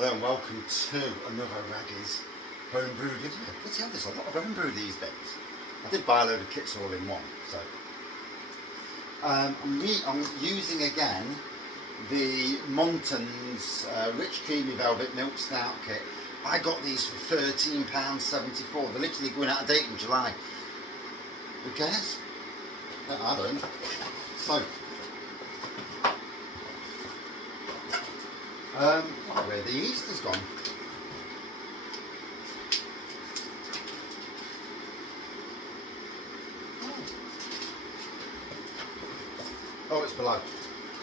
Hello and welcome to another Raggy's homebrew video. Let's have this, a lot of homebrew these days. I did buy a load of kits all in one, so I'm using again the Muntons Rich Creamy Velvet Milk Stout kit. I got these for £13.74. They're literally going out of date in July. Who cares? I don't. So, where the yeast has gone. Oh, it's below.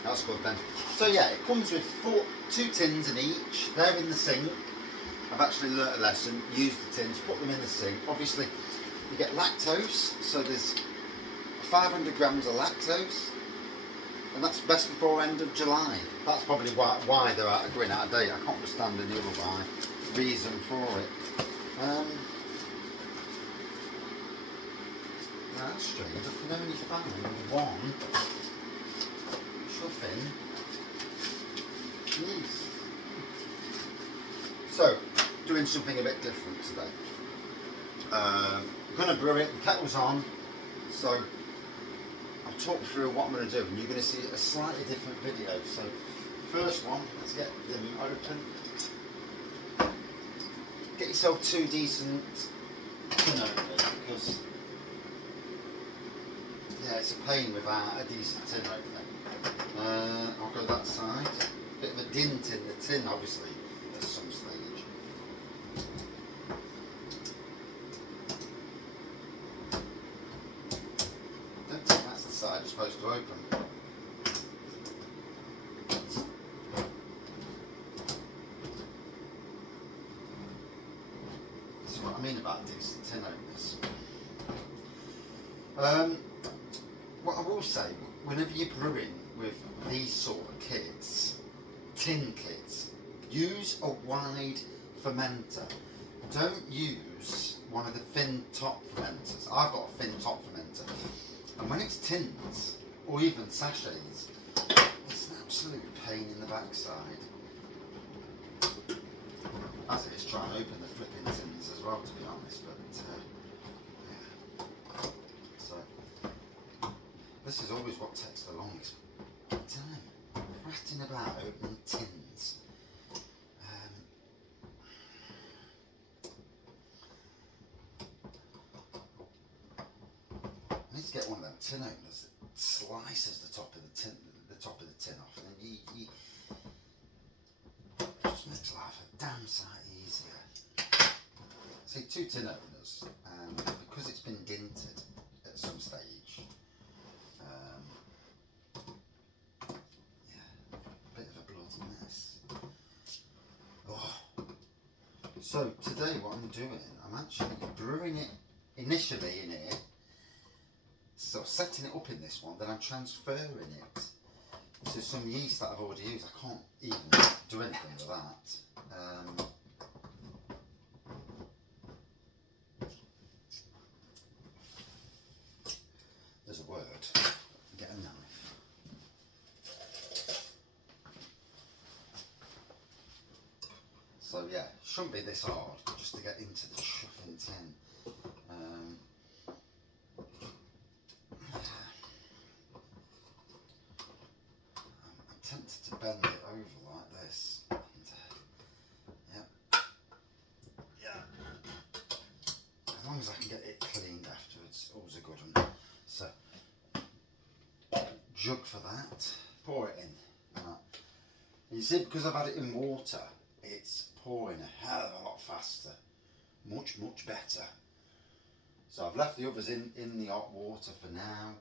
That's good then. So yeah, it comes with two tins in each. They're in the sink. I've actually learnt a lesson. Use the tins, put them in the sink. Obviously, you get lactose. So there's 500 grams of lactose. And that's best before end of July. That's probably why they're going out of date. I can't understand any other reason for it. That's strange. I can only find one chuffing yeast. So, doing something a bit different today. I'm going to brew it. The kettle's on. So, I'll talk through what I'm going to do, and you're going to see a slightly different video. So, first one, let's get them open. Get yourself two decent tin openers, because yeah, it's a pain without a decent tin opener. I'll go that side. Bit of a dint in the tin, obviously, at some stage. Side is supposed to open. That's what I mean about decent tin openers. What I will say, whenever you're brewing with these sort of kits, tin kits, use a wide fermenter. Don't use one of the thin top fermenters. I've got a thin top fermenter. And when it's tins, or even sachets, it's an absolute pain in the backside. As it is trying to open the flipping tins as well, to be honest, but yeah. So, this is always what takes the longest time. Ratting about opening tins. I need to get one of them tin openers that slices the top of the tin off, and then you just makes life a damn sight easier. See, two tin openers, because it's been dinted at some stage. Yeah, a bit of a bloody mess. Oh. So today, what I'm doing, I'm actually brewing it initially in here. So setting it up in this one, then I'm transferring it to some yeast that I've already used. I can't even do anything with that. There's a word. Get a knife. So yeah, shouldn't be this hard just to get into the chuffing tin. Tempted to bend it over like this, and yeah, as long as I can get it cleaned afterwards, always a good one. So, jug for that, pour it in. You see, because I've had it in water, it's pouring a hell of a lot faster, much better. So I've left the others in the hot water for now,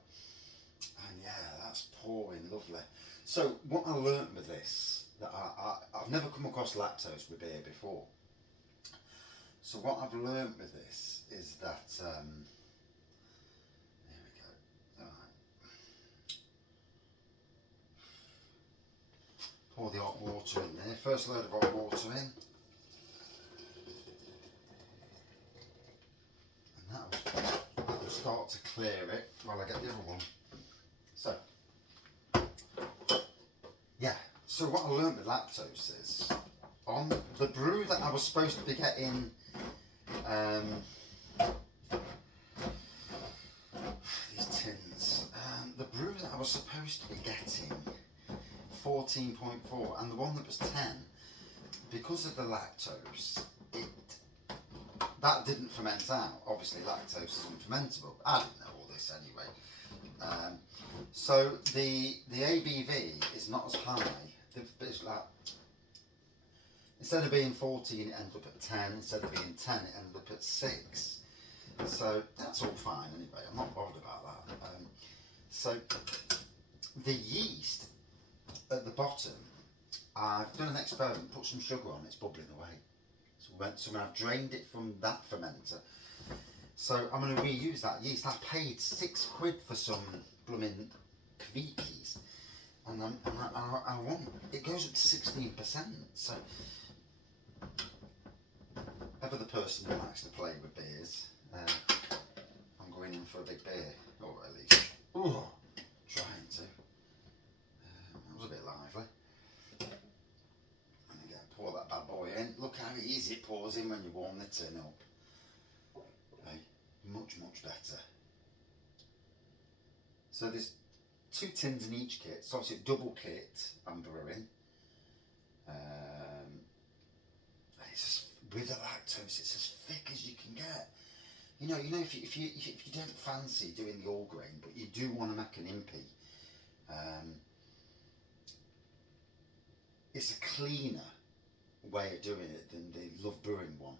and yeah, that's pouring lovely. So what I learnt with this, that I've never come across lactose with beer before. So what I've learnt with this is that, there we go, alright. Pour the hot water in there, first load of hot water in. And that'll start to clear it while I get the other one. So, yeah, so what I learned with lactose is on the brew that I was supposed to be getting, these tins, the brew that I was supposed to be getting, 14.4, and the one that was 10, because of the lactose, that didn't ferment out. Obviously lactose is unfermentable. I didn't know all this anyway. So the ABV is not as high. It's like, instead of being 14, it ended up at 10. Instead of being 10, it ended up at 6. So that's all fine anyway. I'm not bothered about that. So the yeast at the bottom, I've done an experiment, put some sugar on, it's bubbling away. So when I've drained it from that fermenter, so I'm going to reuse that yeast. I paid £6 for some blooming Kveik Yeast, and I want, it goes up to 16%. So ever the person who likes to play with beers, I'm going in for a big beer, or at least trying to. That was a bit lively. And again, pour that bad boy in. Look how easy it pours in when you warm the tin up. Hey, much better. So there's 2 tins in each kit, so obviously a double kit I'm brewing. And it's just, with the lactose, it's as thick as you can get. You know, if you don't fancy doing the all grain, but you do want to make an impy, it's a cleaner way of doing it than the Love Brewing one,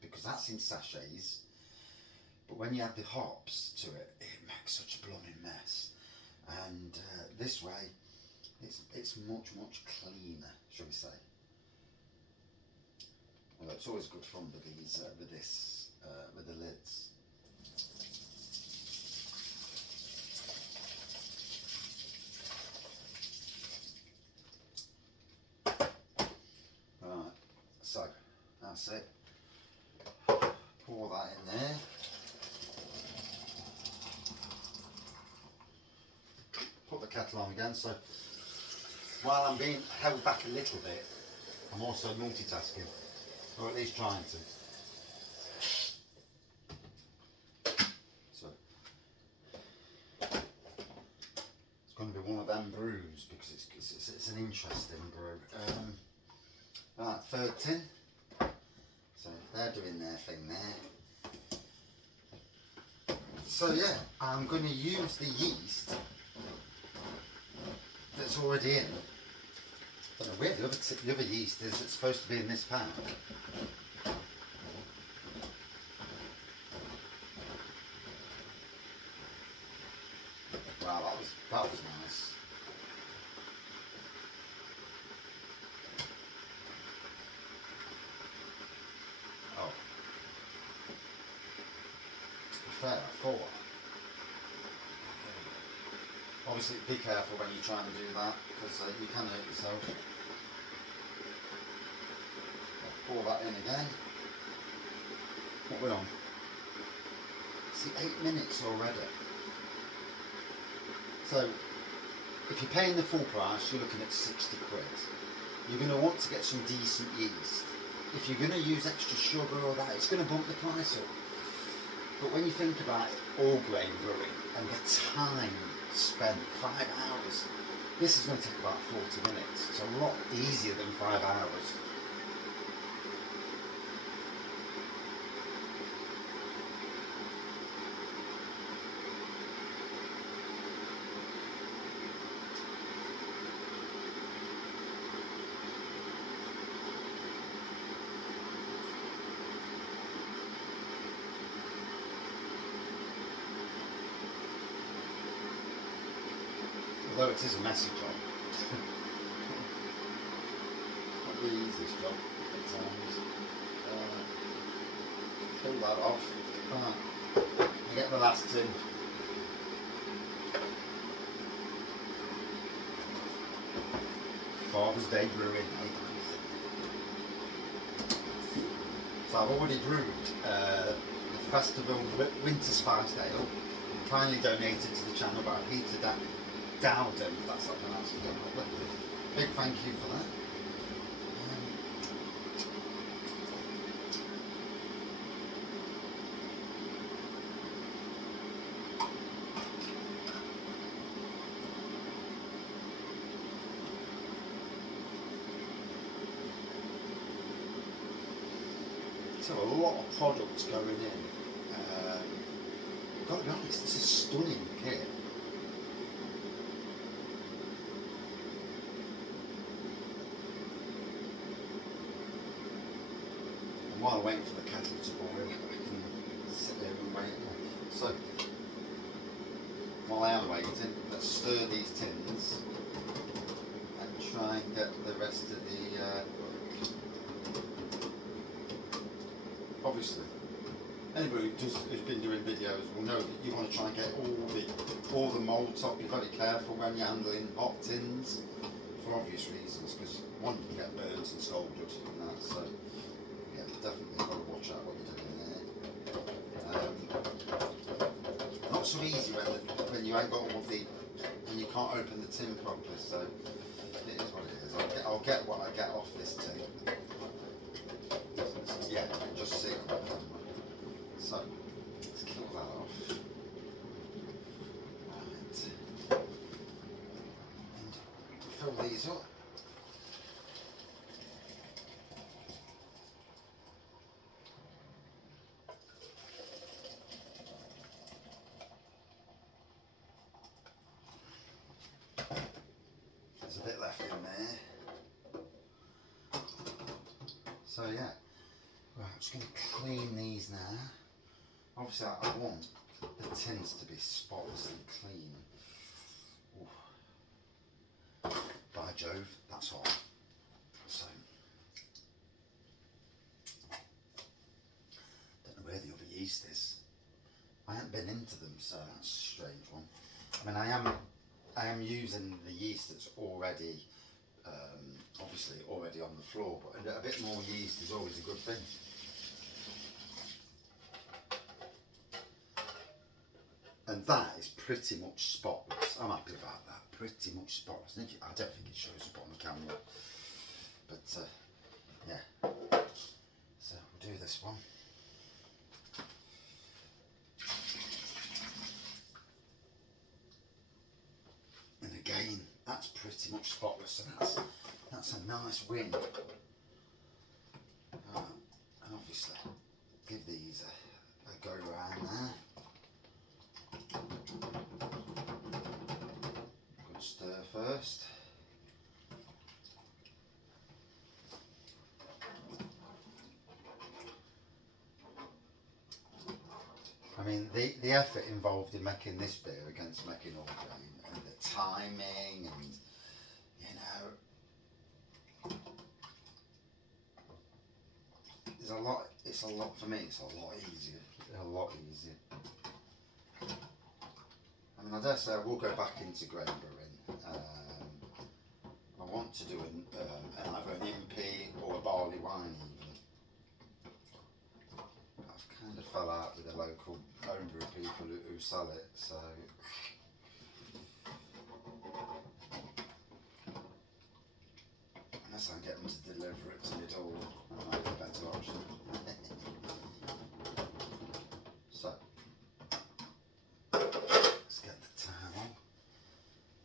because that's in sachets. But when you add the hops to it, it makes such a blooming mess. And this way, it's much cleaner, shall we say? Although it's always good fun with these, with the lids. Right, so that's it. Pour that in there. Put the kettle on again. So while I'm being held back a little bit, I'm also multitasking, or at least trying to. So it's going to be one of them brews because it's an interesting brew. Right, 3rd tin. So they're doing their thing there. So yeah, I'm going to use the yeast that's already in. I don't know where the other yeast is that's supposed to be in this pack. Wow, that was nice. Oh, to be fair, I thought. Obviously, be careful when you try and do that, because you can hurt yourself. Pour that in again. What we're on? See, 8 minutes already. So, if you're paying the full price, you're looking at £60. You're going to want to get some decent yeast. If you're going to use extra sugar or that, it's going to bump the price up. But when you think about it, all grain brewing and the time spent, 5 hours, this is going to take about 40 minutes. It's a lot easier than 5 hours. Although it is a messy job. Not the easiest job at times. Pull that off. Right. I get the last tin. Father's Day brewing. So I've already brewed the Festival Winter Spice Ale, kindly donated to the channel by Peter Dowden, if that's not pronounced properly. Big thank you for that. So a lot of products going in. Got to be honest, this is a stunning kit. And while I'm waiting for the kettle to boil, I can sit there and wait. So while I am waiting, let's stir these tins and try and get the rest of the obviously anybody who's been doing videos will know that you want to try and get all the mould off. Be very careful when you're handling hot tins for obvious reasons, because one, you can get burnt and scalded and that, so yeah, definitely got to watch out what you're doing there. Not so easy when you ain't got all the, and you can't open the tin properly, so it is what it is. I'll get what I get off this tin. Yeah, just see it on camera. So, let's kill that off. Right. And fill these up. There's a bit left in there. So yeah, right, I'm just going to clean these now. Obviously I want the tins to be spotlessly clean. Ooh. By Jove, that's hot. So, don't know where the other yeast is. I haven't been into them, so that's a strange one. I mean, I am using the yeast that's already, obviously already on the floor, but a bit more yeast is always a good thing. And that is pretty much spotless. I'm happy about that. Pretty much spotless. And I don't think it shows up on the camera, but yeah. So we'll do this one. And again, that's pretty much spotless, so that's a nice win. And obviously, give these a go around there. Good stir first. I mean, the effort involved in making this beer against making all grain, and the timing, and you know, there's a lot. It's a lot for me. It's a lot easier. A lot easier. I mean, I dare say I will go back into grain brewing. I want to do either an Impy or a barley wine even. I've kind of fell out with the local homebrew people who sell it, so unless I can get them to deliver it to me at all, that might be a better option. So let's get the towel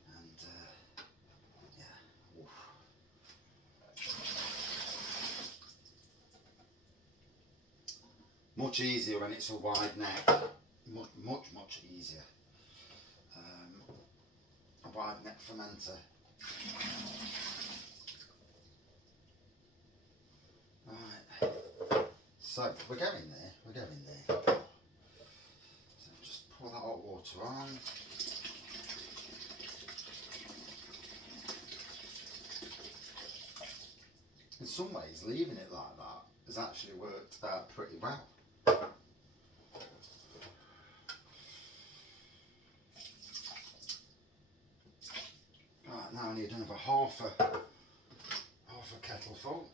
and yeah. Oof. Much easier when it's a wide neck. Much easier. A wide neck fermenter. Right. So we're going there. So just pour that hot water on. In some ways, leaving it like that has actually worked out pretty well. Right, now I need another half a kettle full.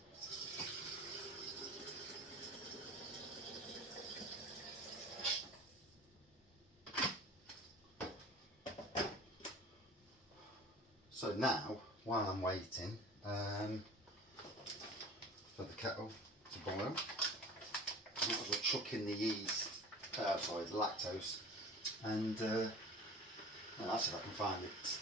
So now, while I'm waiting for the kettle to boil, I might as well chuck in the yeast, sorry, the lactose, and well, that's if I can find it.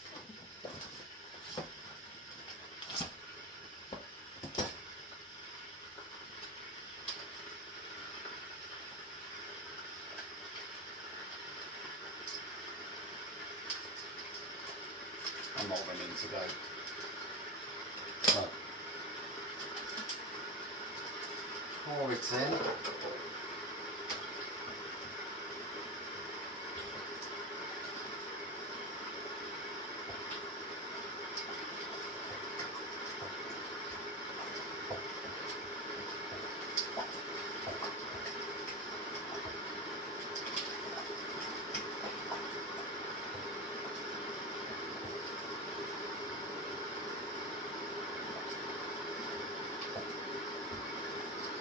few more women to go. So, pour it in.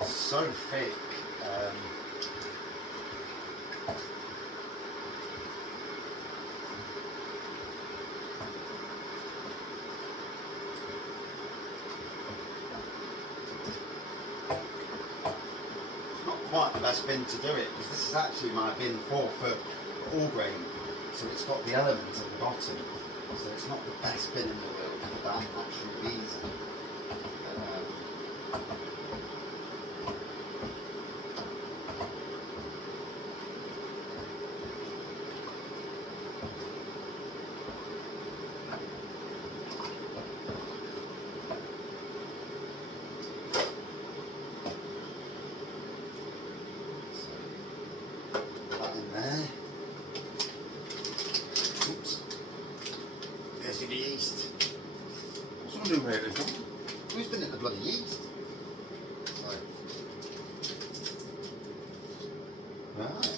So thick. Not quite the best bin to do it, because this is actually my bin for all grain, so it's got the element at the bottom, so it's not the best bin in the world for that actual reason. The yeast. I was wondering where it was from. Who's been at the bloody yeast? So. Right.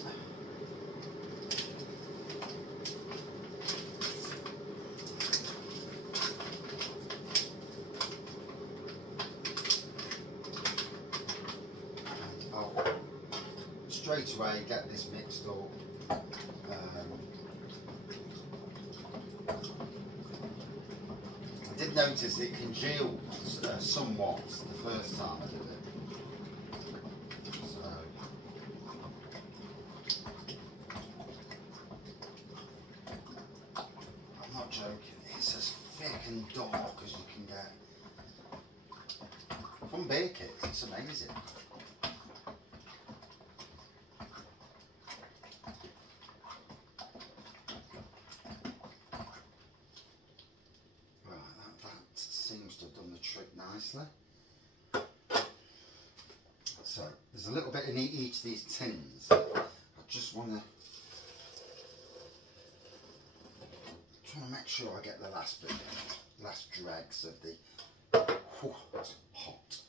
And I'll straight away get this mixed up. I did notice it congealed somewhat the first time I did it. So, I'm not joking, it's as thick and dark as you can get. From beer kits, it's amazing. Seems to have done the trick nicely. So there's a little bit in each of these tins. I just want to make sure I get the last bit, last dregs of the. Oh, it's hot.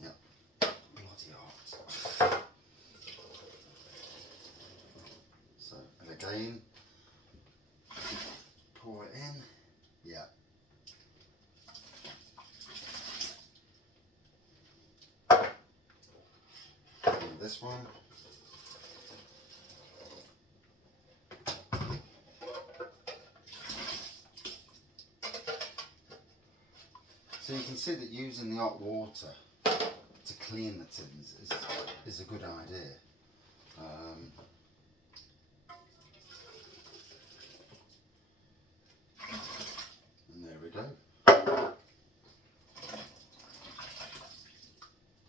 Yep, bloody hot. So, and again, pour it in. Yeah. This one. So you can see that using the hot water to clean the tins is a good idea. And there we go.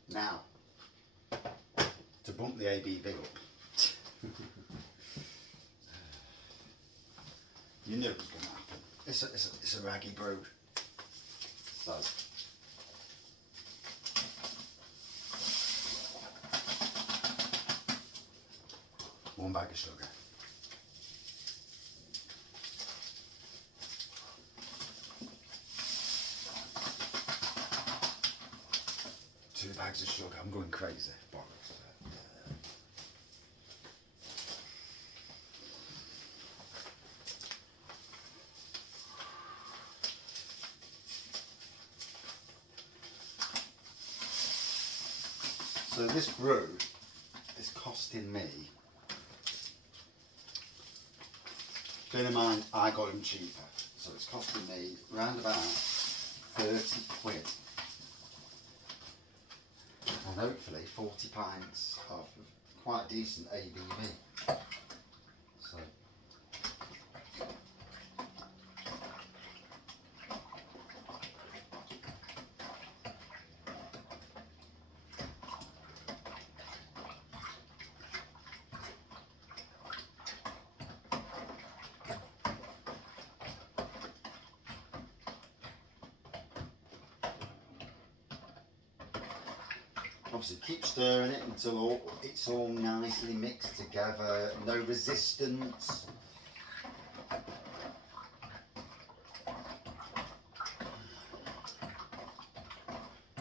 Now, to bump the ABV up. You knew it was going to happen. It's a raggy brew. So. One bag of sugar. 2 bags of sugar. I'm going crazy. So this brew is costing me, bear in mind I got them cheaper, so it's costing me around about 30 quid. And hopefully 40 pints of quite decent ABV. So. Obviously keep stirring it until it's all nicely mixed together, no resistance.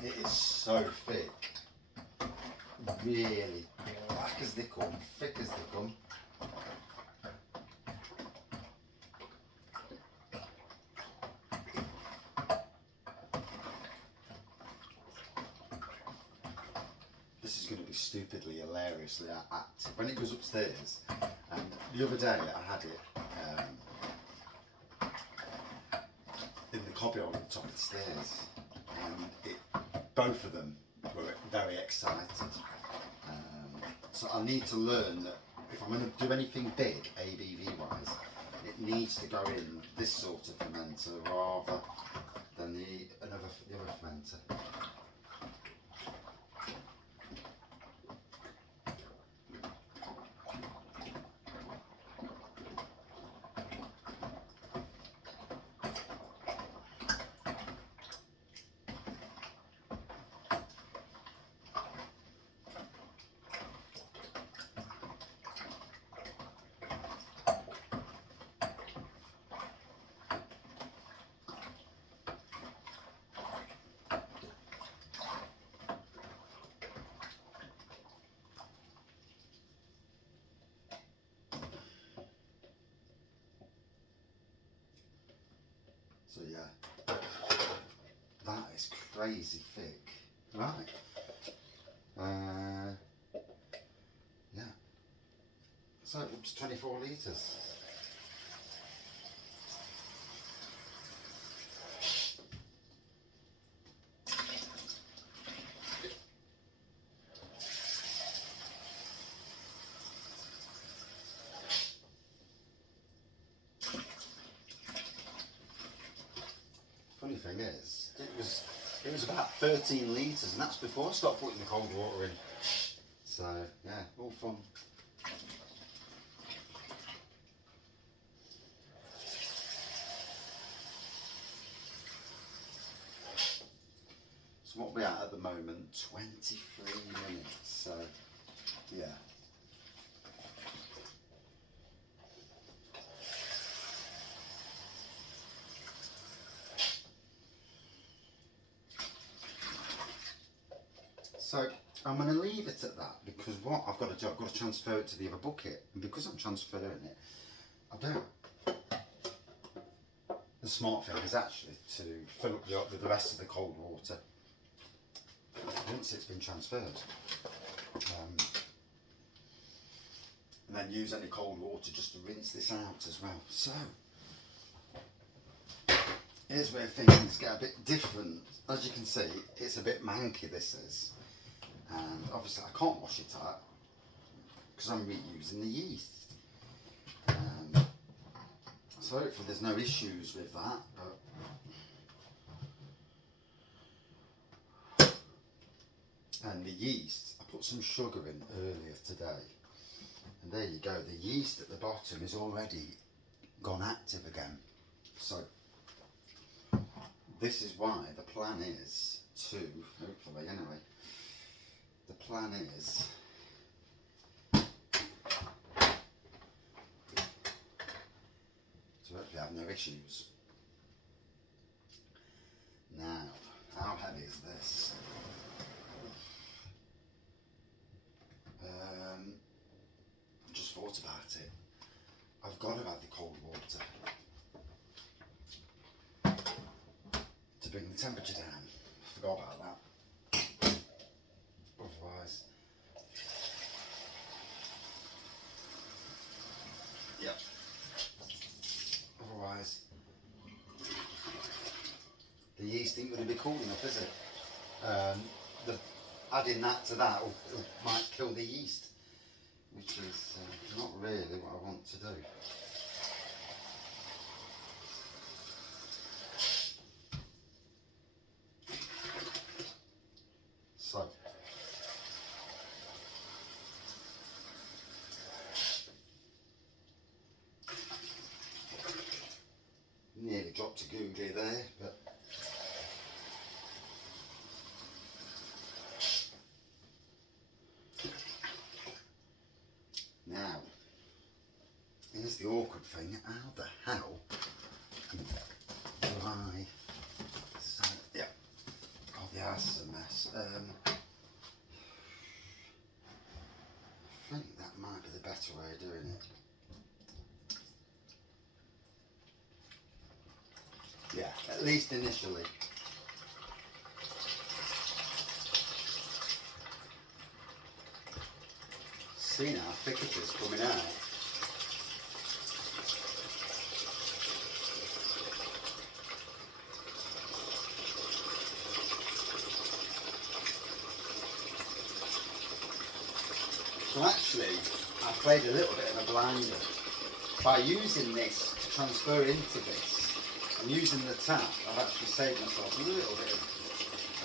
It is so thick, really black as they come, thick as they come. This is going to be stupidly, hilariously active. When it goes upstairs, and the other day I had it in the cubby on the top of the stairs, and both of them were very excited. So I need to learn that if I'm going to do anything big, ABV wise, it needs to go in this sort of fermenter rather than the other fermenter. So yeah, that is crazy thick. Right. Yeah. So it was 24 litres. Funny thing is, it was about 13 litres, and that's before I stopped putting the cold water in. So yeah, all fun. So what we're at the moment, 23 minutes. So yeah. So I'm going to leave it at that, because what I've got to do, I've got to transfer it to the other bucket, and because I'm transferring it, I don't. The smart thing is actually to fill up with the rest of the cold water once it's been transferred, and then use any cold water just to rinse this out as well. So here's where things get a bit different. As you can see, it's a bit manky, this is. And obviously I can't wash it out because I'm reusing the yeast. So hopefully there's no issues with that. And the yeast, I put some sugar in earlier today. And there you go, the yeast at the bottom is already gone active again. So this is why the plan is to, hopefully anyway, the plan is to hopefully have no issues. Now, how heavy is this? I just thought about it. I've got to add the cold water to bring the temperature down. I forgot about that. Otherwise, yep. Otherwise, the yeast ain't going to be cool enough, is it? Adding that to that might kill the yeast, which is not really what I want to do. So, nearly dropped a googly there, but mess. I think that might be the better way of doing it. Yeah, at least initially. See now how thick it is coming out. So actually, I played a little bit of a blinder. By using this to transfer into this, and using the tap, I've actually saved myself a little bit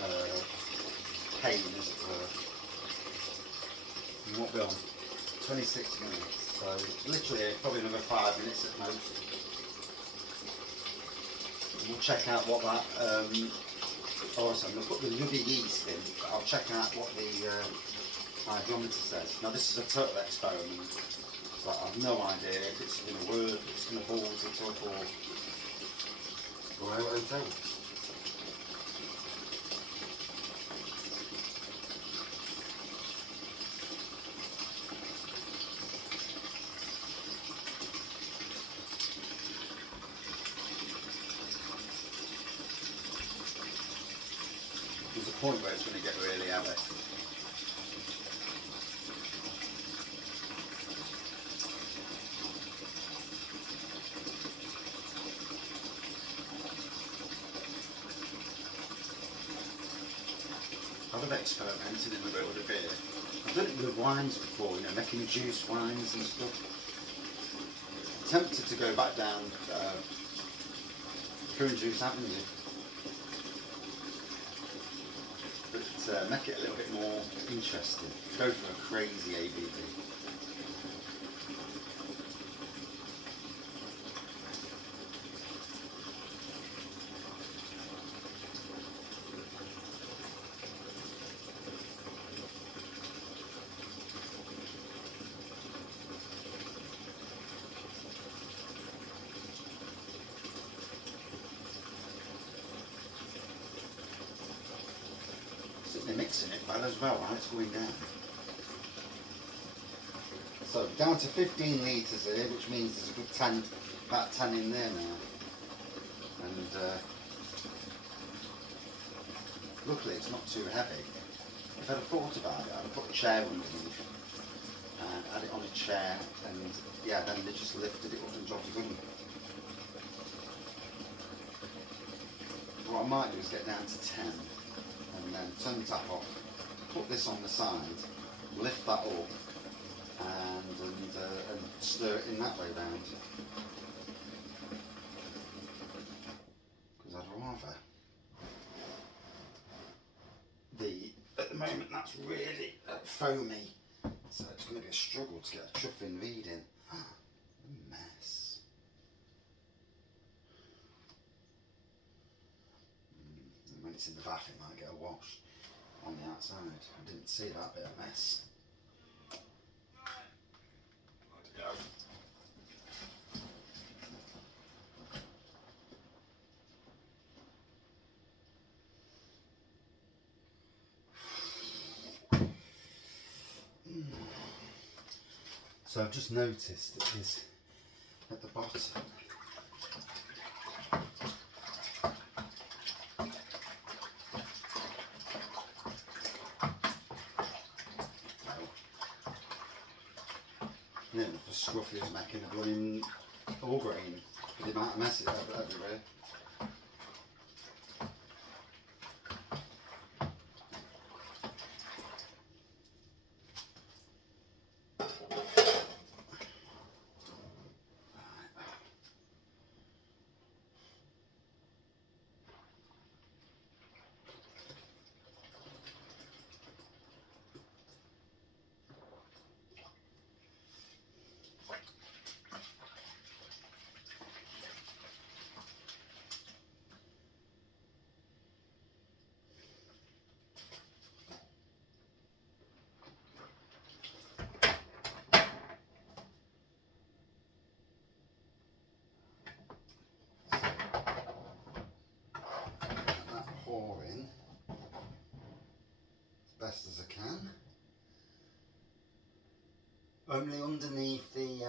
of pain, as it were. And what we're on? 26 minutes, so literally probably another 5 minutes at most. And we'll check out what that, also I'm going to put the rubby yeast in, but I'll check out what the hygrometer says. Now this is a total experiment, so I have no idea if it's going to work, if it's going to balls it up or go out and tell. There's a point where it's going to get really heavy. I've experimented in the world a bit. I've done it with wines before, you know, making juice wines and stuff. I'm tempted to go back down Prune Juice Avenue, but make it a little bit more interesting. Go for a crazy ABV. Mixing it well as well, right? It's going down. So down to 15 litres here, which means there's a good 10, about 10 in there now. And luckily it's not too heavy. If I'd have thought about it, I'd have put a chair underneath and had it on a chair, and yeah, then they just lifted it up and dropped it in. What I might do is get down to 10. And then turn the tap off, put this on the side, lift that up, and stir it in that way round. Because I'd rather at the moment that's really foamy, so it's going to be a struggle to get a chuffing reading. A mess. When it's in the bath, it might get a wash on the outside. I didn't see that bit of mess. So I've just noticed that there's at the bottom the scruffy is making a blooming all grain with the amount of mess everywhere. best as I can. Only underneath the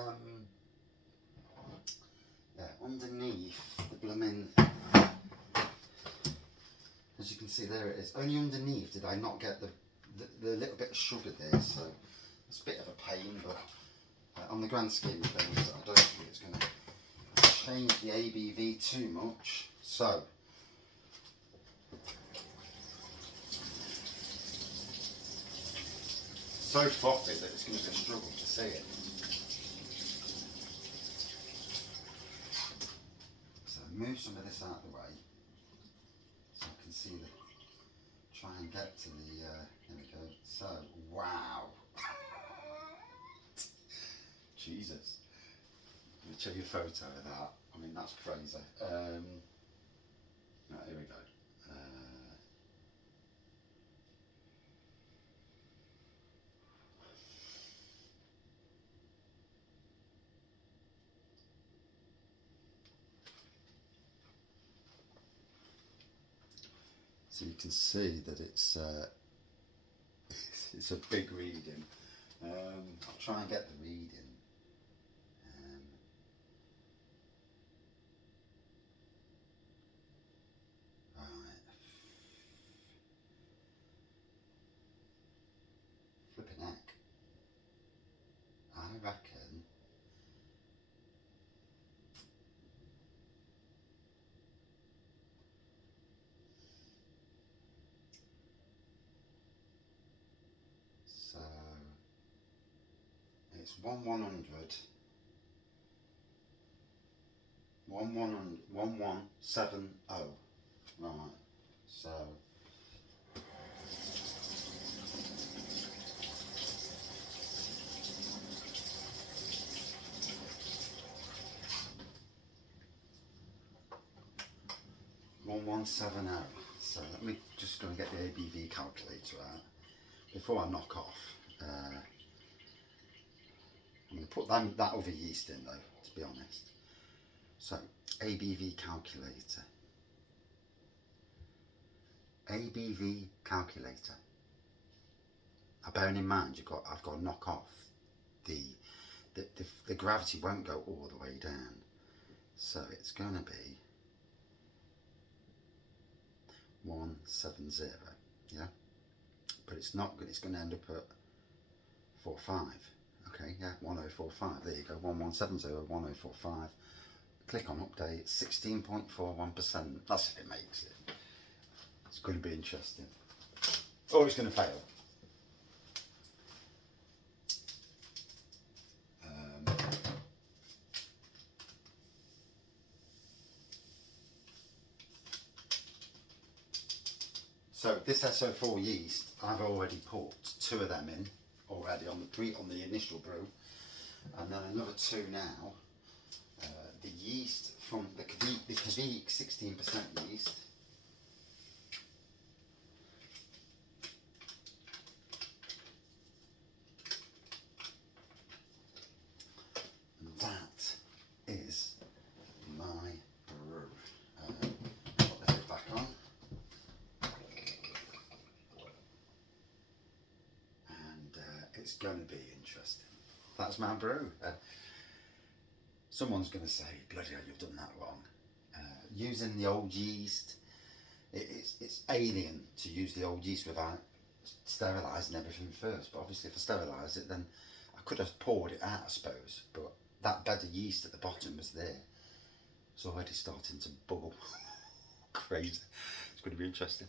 underneath the blooming, as you can see there it is, only underneath did I not get the little bit of sugar there, so it's a bit of a pain, but on the grand scheme of things I don't think it's going to change the ABV too much. So frothy that it's going to be a struggle to see it. So move some of this out of the way so I can see the, try and get to the, there we go. So, wow. Jesus. Let me show you a photo of that. I mean, that's crazy. Right, here we go. So you can see that it's a big reading. I'll try and get the reading. Right. Flipping heck. I reckon so it's 1100 1170. Right, so $1170. So let me just go and get the ABV calculator out before I knock off. I'm going to put that other yeast in though, to be honest. So ABV calculator. ABV calculator. Now bearing in mind I've got to knock off the gravity won't go all the way down. So it's going to be 170, yeah, but it's not good. It's going to end up at 45. Okay, yeah, 1045. There you go, 1170, 1045. Click on update, 16.41%. That's if it makes it. It's going to be interesting. Or it's going to fail. So this SO4 yeast, I've already put 2 of them in already on the initial brew, and then another 2 now. The yeast from the Kveik 16% yeast. And that is my brew. Put the lid back on. It's going to be interesting. That's my brew. Someone's going to say, bloody hell, you've done that wrong. Using the old yeast, it's alien to use the old yeast without sterilising everything first. But obviously if I sterilise it, then I could have poured it out, I suppose. But that bed of yeast at the bottom was there. It's already starting to bubble. Crazy. It's going to be interesting.